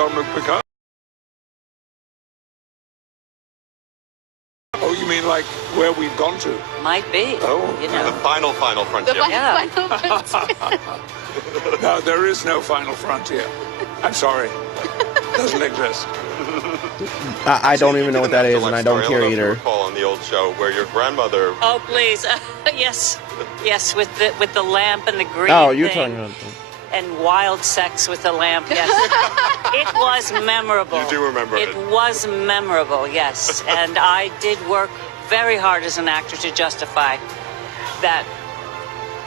Jean-Luc Picard. Oh, you mean like where we've gone to? Might be. Oh, you know. The final frontier. Final frontier. No, there is no final frontier. I'm sorry. Doesn't exist. I don't even know what that is, and I don't care either. Recall on the old show where your grandmother. Oh, please. Yes. Yes, with the lamp and the green Oh, you're thing. talking about... And wild sex with the lamp, yes. It was memorable. You do remember it. It was memorable, yes. And I did work very hard as an actor to justify that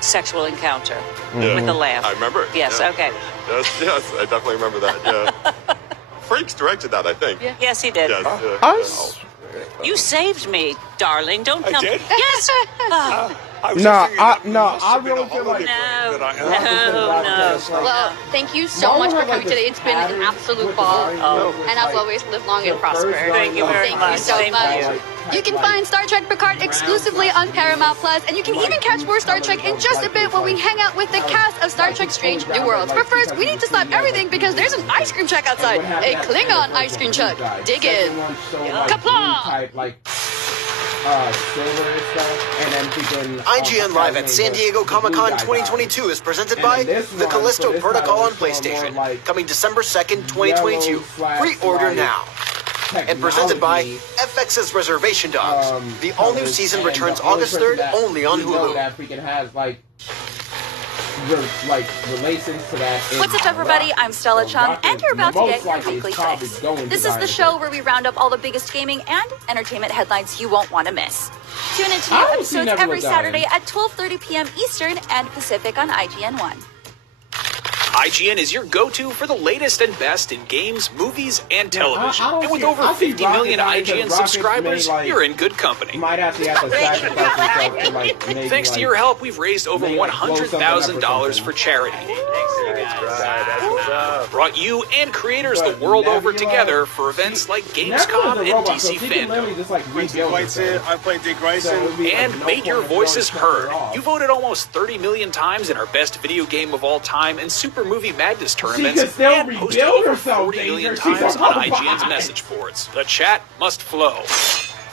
sexual encounter with the lamp. I remember it. Yes, yeah. okay. Yes, I definitely remember that, yeah. Freaks directed that, I think. Yeah. Yes, he did. Yes, You saved me, darling. Don't I tell did? me. Yes. Oh, I was No, just thinking that no, must have I been a really feel like- holiday no, that I no. Well, thank you so much for coming today. It's been an absolute ball. And as always, live long and prosper. Thank you very Thank much. you so Same to much. you. You can find Star Trek Picard exclusively on Paramount Plus, and you can even catch more Star Trek in just a bit when we hang out with the cast of Star Trek Strange New Worlds. But first, we need to stop everything because there's an ice cream truck outside. A Klingon ice cream truck. Dig in. Kapla! IGN Live at San Diego Comic-Con 2022 is presented by The Callisto Protocol on PlayStation. Coming December 2nd, 2022. Pre-order now. And presented by FX's Reservation Dogs. The all-new season returns August 3rd only on Hulu. Relations to that. What's up, everybody? I'm Stella Chung, and you're about to get your weekly fix. This is the show where we round up all the biggest gaming and entertainment headlines you won't want to miss. Tune in to new episodes every Saturday at 12:30 p.m. Eastern and Pacific on IGN1. IGN is your go-to for the latest and best in games, movies, and television. And with over 50 million IGN subscribers, you're in good company. Thanks to your help, we've raised over $100,000 for charity. Brought you and creators the world over together for events like Gamescom and DC Fandom. I played Dick Grayson. And made your voices heard. You voted almost 30 million times in our best video game of all time and Super Movie Madness tournaments, and posted over 40 million times on IGN's message boards. The chat must flow.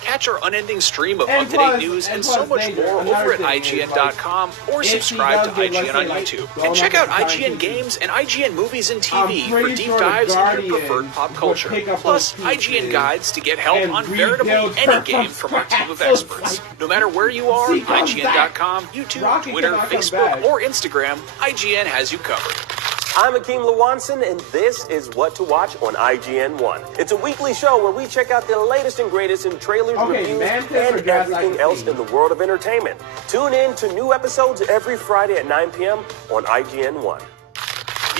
Catch our unending stream of up-to-date news and so much more over at IGN.com or subscribe to IGN on YouTube. And check out IGN Games and IGN Movies and TV for deep dives into your preferred pop culture. Plus, IGN guides to get help on veritably any game from our team of experts. No matter where you are, IGN.com, YouTube, Twitter, Facebook, or Instagram, IGN has you covered. I'm Akeem Lewanson, and this is What to Watch on IGN1. It's a weekly show where we check out the latest and greatest in trailers, reviews, and everything else in the world of entertainment. Tune in to new episodes every Friday at 9 p.m. on IGN1.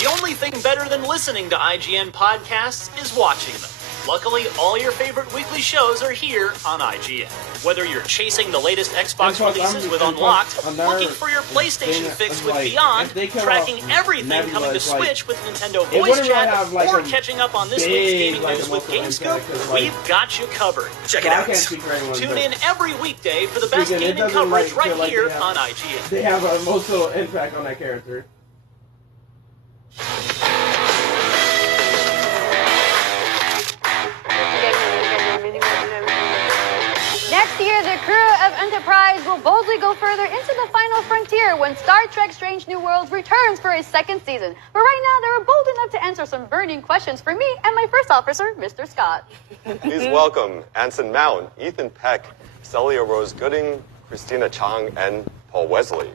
The only thing better than listening to IGN podcasts is watching them. Luckily, all your favorite weekly shows are here on IGN. Whether you're chasing the latest Xbox releases with Unlocked, looking for your PlayStation fix with Beyond, tracking everything coming to Switch with Nintendo Voice Chat, or catching up on this week's gaming news with GameScoop, we've got you covered. Check it out. Tune in every weekday for the best gaming coverage right here on IGN. They have an emotional impact on that character. Next year, the crew of Enterprise will boldly go further into the final frontier when Star Trek Strange New Worlds returns for a second season. But right now, they were bold enough to answer some burning questions for me and my first officer, Mr. Scott. Please welcome Anson Mount, Ethan Peck, Celia Rose Gooding, Christina Chang, and Paul Wesley.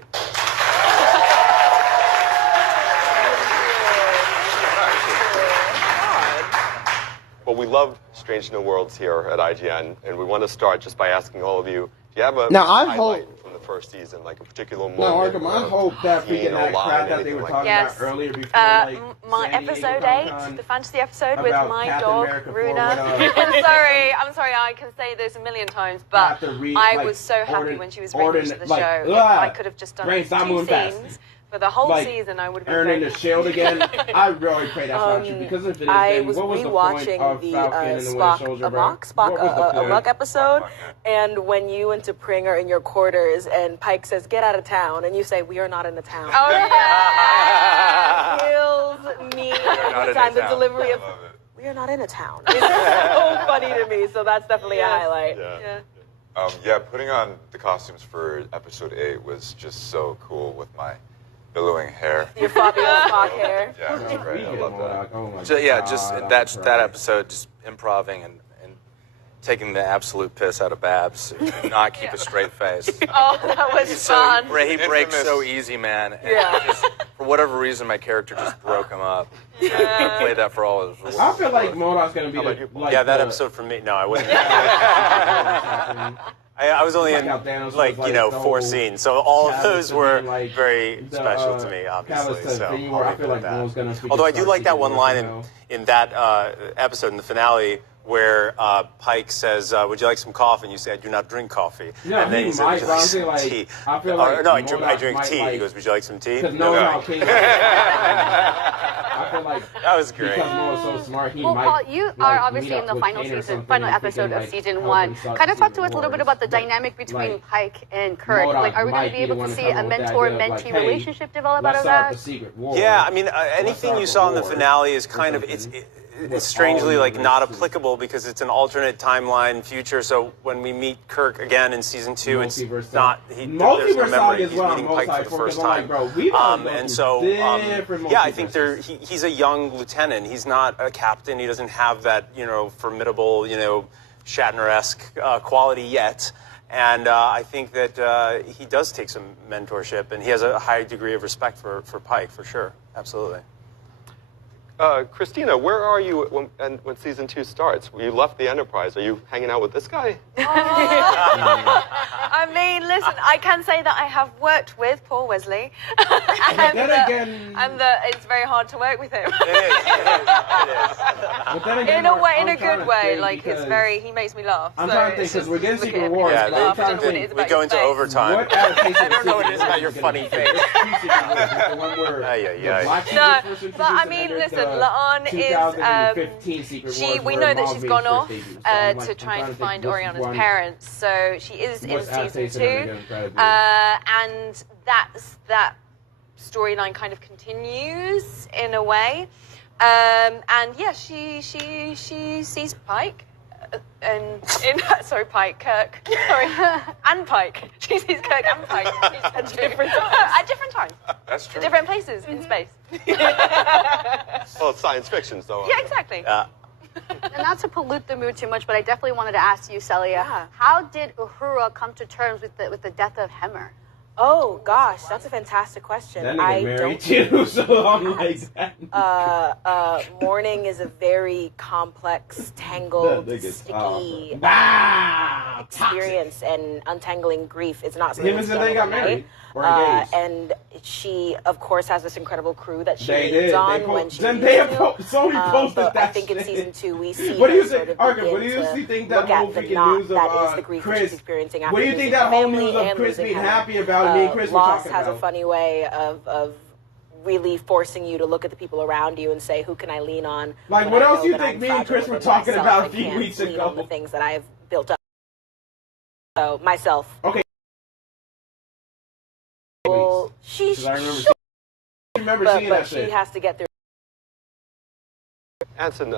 Well, we love Strange New Worlds here at IGN, and we want to start just by asking all of you, do you have a highlight from the first season, like a particular moment? No, Arkham, I hope that freaking that crap that they were talking about earlier before, my episode 8, the fantasy episode with my Captain dog, America Runa. I'm sorry, I can say this a million times, but I was so happy when she was written into the show. If I could have just done 2 scenes. For the whole season, I would have been earning the shield again. I really pray that's not true because if it is, then what was the point of Falcon and the Winter Soldier? Spock Amok episode, and when you and T'Pring are in your quarters, and Pike says, "Get out of town," and you say, "We are not in the town." Oh yeah, me every time the delivery of "We are not in a town." It's so funny to me. So that's definitely a highlight. Yeah, putting on the costumes for episode 8 was just so cool with my billowing hair. Your Fabio Spock hair. Yeah, it was great. I love that. Oh my So, yeah, God, just that episode, just improving and taking the absolute piss out of Babs, not keep a straight face. Oh, that was fun. He breaks so easy, man. And just, for whatever reason, my character just broke him up. I played that for all of his. I feel like Modok's gonna be that episode for me. No, I wouldn't. I was only in, 4 scenes, so all of those were very special to me, obviously. So, although I do like that one line in that episode, in the finale, where Pike says, "Would you like some coffee?" And you say, "I do not drink coffee." No, and then he said, "Would you like some tea?" I feel like no, I drink tea. He goes, "Would you like some tea?" I feel like that was great. Because Noah's so smart, Paul, you are obviously in the final episode of season 1. Kind of talk to us a little bit about the dynamic between Pike and Kirk. Like, are we going to be able to see a mentor-mentee relationship develop out of that? Yeah, I mean, anything you saw in the finale is kind of it's strangely not applicable because it's an alternate timeline future. So when we meet Kirk again in season 2, it's not there's no memory. He's meeting Pike for the first time. And so I think he's a young lieutenant. He's not a captain. He doesn't have that formidable Shatner-esque quality yet. And I think that he does take some mentorship, and he has a high degree of respect for Pike, for sure. Absolutely. Christina, where are you when season 2 starts? You left the Enterprise. Are you hanging out with this guy? I mean, listen, I can say that I have worked with Paul Wesley, and it's very hard to work with him. In a good way. Like he makes me laugh. I'm trying to think because we're getting Secret Wars. We go into overtime. I don't know what it is about your funny face. No, but I mean, listen. La'an is, we know that she's gone off to try and find Oriana's parents, so she is in season 2, and that storyline kind of continues in a way, and yeah, she sees Pike, Kirk, and Pike. She sees Kirk and Pike at different times. That's true. Different places in space. Well, it's science fiction, so. Yeah, exactly. And not to pollute the mood too much, but I definitely wanted to ask you, Celia, how did Uhura come to terms with the death of Hemmer? Oh gosh, that's a fantastic question. That nigga married too, so I'm like that. Mourning is a very complex, tangled, sticky experience, and untangling grief is not something that's done overnight. And she, of course, has this incredible crew that she leads on when she but I think in season 2 we see what do you sort of begin what do you think that whole freaking news of that is the grief Chris? she's experiencing after What do you think that whole news of Chris being happy about me and Chris were loss talking has about? a funny way of really forcing you to look at the people around you and say, who can I lean on? Like, what else do you think me and Chris were talking about a few weeks ago? On the things that I have built up. So, myself. Okay. Well, I remember seeing that shit. She has to get through. Anson,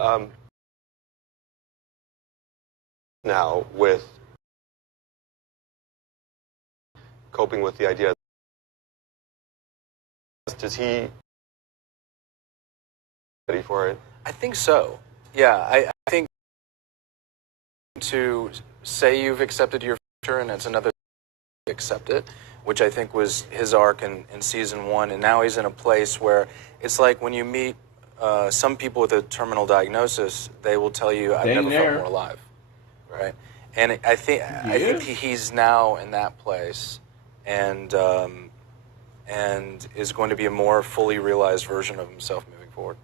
now with coping with the idea, does he ready for it? I think so. Yeah, I think to say you've accepted your future and it's another to accept it, which I think was his arc in season 1, and now he's in a place where it's like when you meet some people with a terminal diagnosis, they will tell you, "I've never felt more alive," right? And I think he's now in that place, and is going to be a more fully realized version of himself moving forward.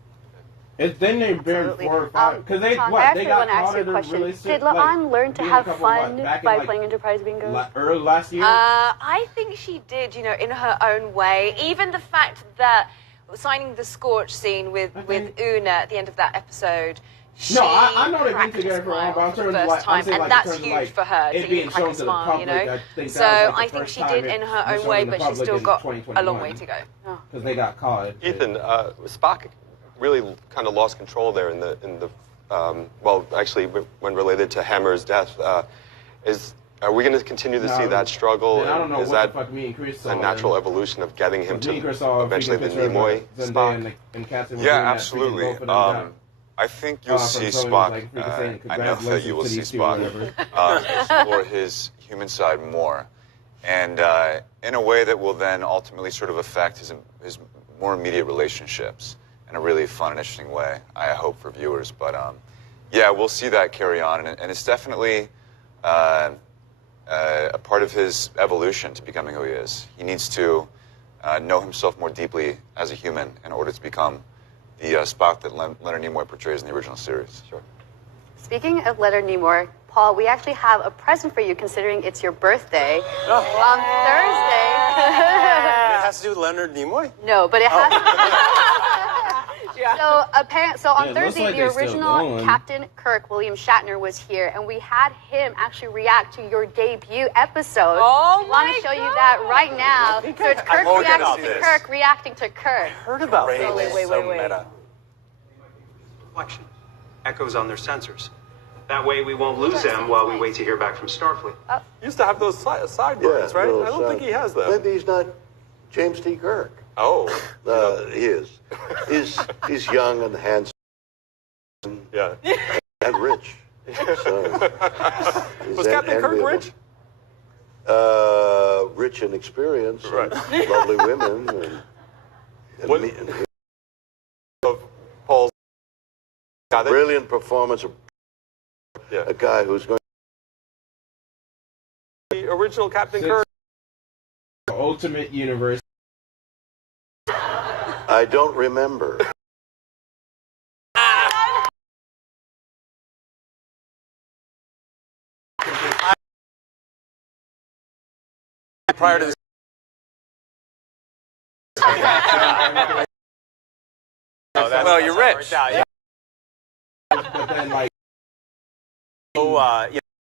It's then they've been 4 or 5 because they got caught in a relationship. Did La'an learn to have fun by playing Enterprise Bingo? Early last year? I think she did, in her own way. Even the fact that signing the Scorch scene with Una at the end of that episode. I know they've been together for a while, but I'm and that's huge for her to even crack a smile, So I think she did in her own way, but she's still got a long way to go. Because they got caught. Ethan, Spock really kind of lost control there in the well, actually, when related to Hammer's death, are we going to continue to see that struggle? I don't know is what that the fuck me and Chris saw, a natural evolution of getting him to eventually the Nimoy Spock? Yeah, absolutely. I think you'll see Spock. I know that you will see Spock explore his human side more, and in a way that will then ultimately sort of affect his more immediate relationships in a really fun and interesting way, I hope, for viewers. But yeah, we'll see that carry on, and it's definitely a part of his evolution to becoming who he is. He needs to know himself more deeply as a human in order to become the Spock that Leonard Nimoy portrays in the original series. Sure. Speaking of Leonard Nimoy, Paul, we actually have a present for you considering it's your birthday. On Thursday. It has to do with Leonard Nimoy? No, but it has So on Thursday, the original Captain Kirk, William Shatner, was here, and we had him actually react to your debut episode. Oh, we want to show you that right now. So it's Kirk reacting to Kirk, reacting to Kirk. I heard about this. Wait. Meta. Reflection. Echoes on their sensors. That way we won't lose them while we wait to hear back from Starfleet. He used to have those sideburns, right? I don't think he has them. Maybe he's not James T. Kirk. Oh. He is. He's young and handsome. Yeah. And rich. So, was Captain Kirk rich? Rich in experience. Right. And lovely women. And of Paul's brilliant performance of a guy who's going the original Captain Kirk. Ultimate Universe. I don't remember. Prior to this. Well, you're rich. But then, like,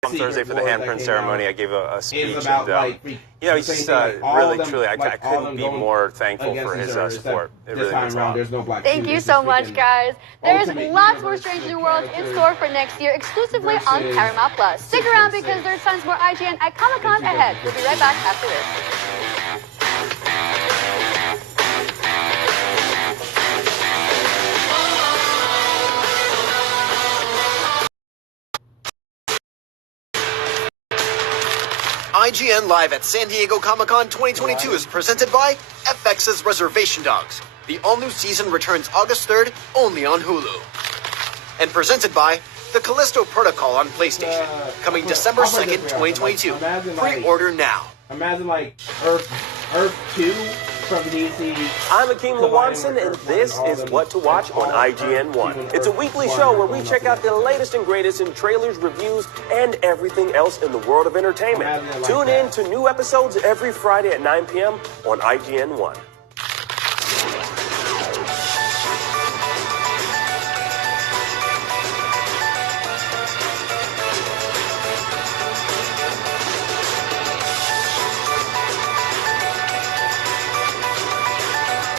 On Thursday for the handprint ceremony, I gave a speech, about, and he's really, truly, I couldn't be more thankful for his support. It really means a lot. Thank you so much, guys. There's lots more Strange New Worlds in store for next year, exclusively on Paramount Plus. Stick around because there's tons more IGN at Comic-Con ahead. We'll be right back after this. IGN Live at San Diego Comic-Con 2022 is presented by FX's Reservation Dogs. The all-new season returns August 3rd only on Hulu. And presented by The Callisto Protocol on PlayStation, coming December 2nd, 2022. Pre-order now. Imagine like Earth 2 from DC. I'm Akeem Lawanson, and this is What to Watch on IGN1. It's a weekly show where we check out the latest and greatest in trailers, reviews, and everything else in the world of entertainment. Tune in to new episodes every Friday at 9 p.m. on IGN1.